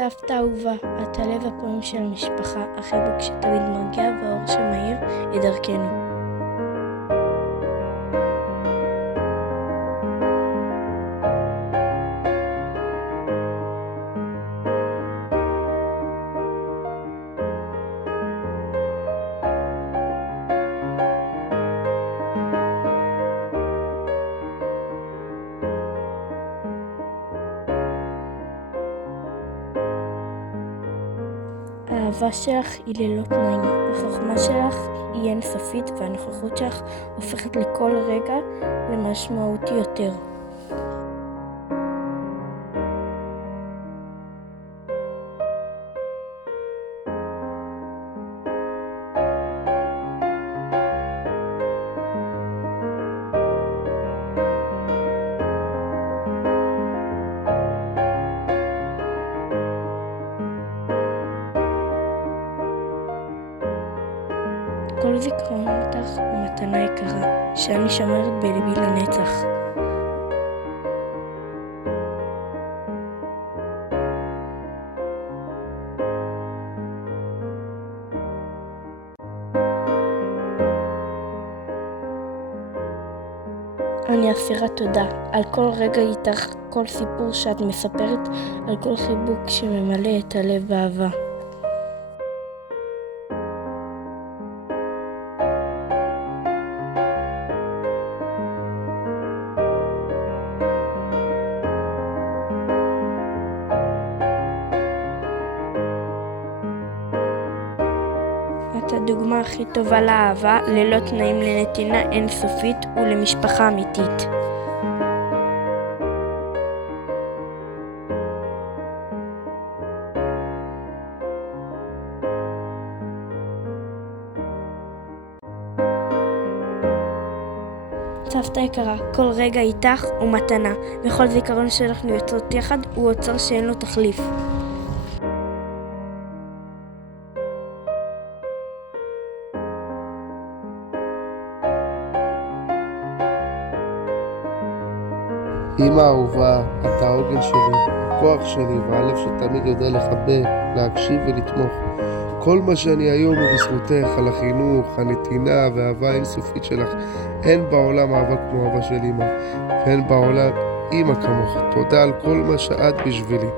סבתא אהובה, את הלב הפועם של המשפחה, החיבוק שתמיד מרגיע והאור שמאיר את דרכנו. האהבה שלך היא ללא תנאים, החוכמה שלך היא אינסופית והנוכחות שלך הופכת לכל רגע למשמעותי יותר. כל זיכרון אותך הוא מתנה יקרה, שאני שומרת בלבי לנצח. אני אסירת תודה על כל רגע איתך, כל סיפור שאת מספרת, על כל חיבוק שממלא את הלב באהבה. את הדוגמה הכי טובה לאהבה, ללא תנאים, לנתינה אינסופית ולמשפחה אמיתית. סבתא יקרה, כל רגע איתך הוא מתנה, וכל זיכרון שאנחנו יוצרות יחד הוא אוצר שאין לו תחליף. אמא אהובה, אתה העוגן שלי, הכוח שלי והלב שתמיד יודע לחבק, להקשיב ולתמוך. כל מה שאני היום הוא בזכותך, על החינוך, הנתינה והאהבה האינסופית שלך. אין בעולם אהבה כמו אהבה של אמא, ואין בעולם אמא כמוך. תודה על כל מה שאת בשבילי.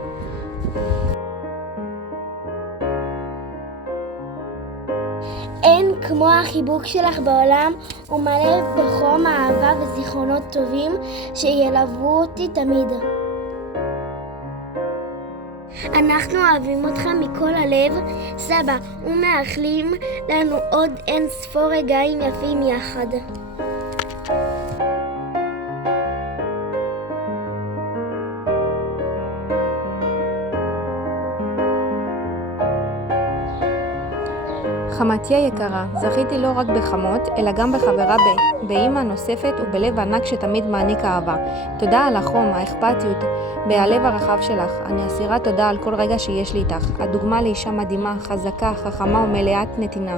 אין כמו החיבוק שלך בעולם, הוא מלא בחום אהבה וזיכרונות טובים שילוו אותי תמיד. אנחנו אוהבים אותך מכל הלב, סבא, ומאחלים לנו עוד אין ספור רגעים יפים יחד. חמתי היקרה, זכיתי לא רק בחמות, אלא גם בחברה באמא נוספת ובלב ענק שתמיד מעניק אהבה. תודה על החום, האכפתיות, בהלב הרחב שלך. אני אסירת תודה על כל רגע שיש לי איתך. הדוגמה לאישה מדהימה, חזקה, חכמה ומלאת נתינה.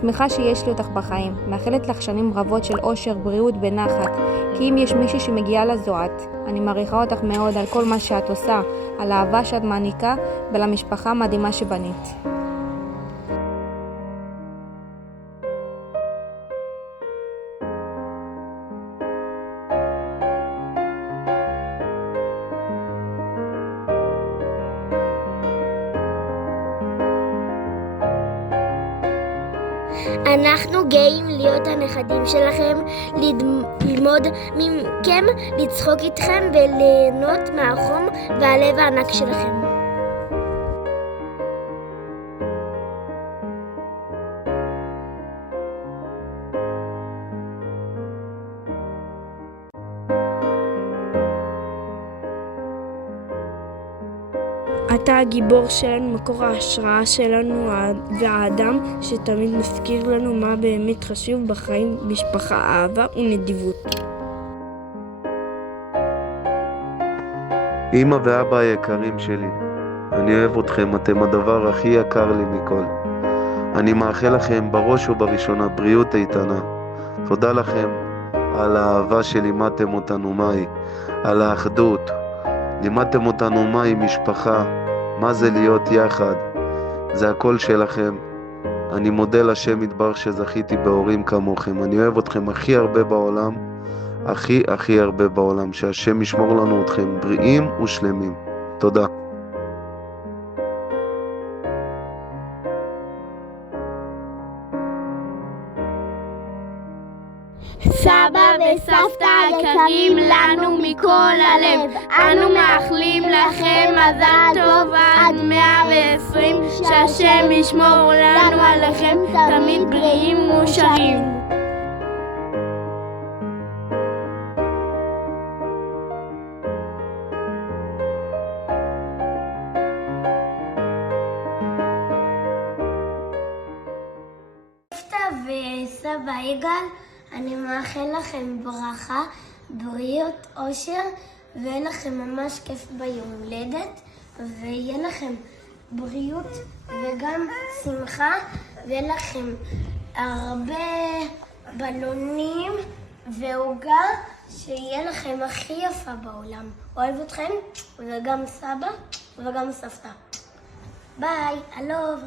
שמחה שיש לי אותך בחיים. מאחלת לך שנים רבות של אושר, בריאות בנחת. כי אם יש מישהי שמגיעה לזו את. אני מעריכה אותך מאוד על כל מה שאת עושה, על האהבה שאת מעניקה ולמשפחה המדהימה שבנית. אנחנו גאים להיות הנכדים שלכם, ללמוד מכם, לצחוק איתכם וליהנות מהחום והלב הענק שלכם. אתה הגיבור שלנו, מקור ההשראה שלנו והאדם שתמיד מזכיר לנו מה באמת חשוב בחיים, משפחה, אהבה ונדיבות. אמא ואבא היקרים שלי, אני אוהב אתכם, אתם הדבר הכי יקר לי מכל. אני מאחל לכם בראש ובראשונה בריאות איתנה. תודה לכם על האהבה שלימדתם אותנו מהי, על האחדות. לימדתם אותנו מהי משפחה, מה זה להיות יחד. זה הכל שלכם. אני מודה לשם יתברך שזכיתי בהורים כמוכם. אני אוהב אתכם הכי הרבה בעולם, הכי הרבה בעולם. שהשם ישמור לנו אתכם בריאים ושלמים. תודה. סבא וסבתא יקרים לנו מכל הלב, אנו מאחלים לכם מזל טוב עד 120, שהשם ישמור לנו עליכם תמיד בריאים ומאושרים. סבתא וסבא יגאל, אני מאחל לכם ברכה, בריאות, אושר, ויהיה לכם ממש כיף ביום הולדת, ויהיה לכם בריאות וגם שמחה, ויהיה לכם הרבה בלונים ועוגה, שיהיה לכם הכי יפה בעולם. אוהב אתכם, וגם סבא וגם סבתא. ביי, אלוב.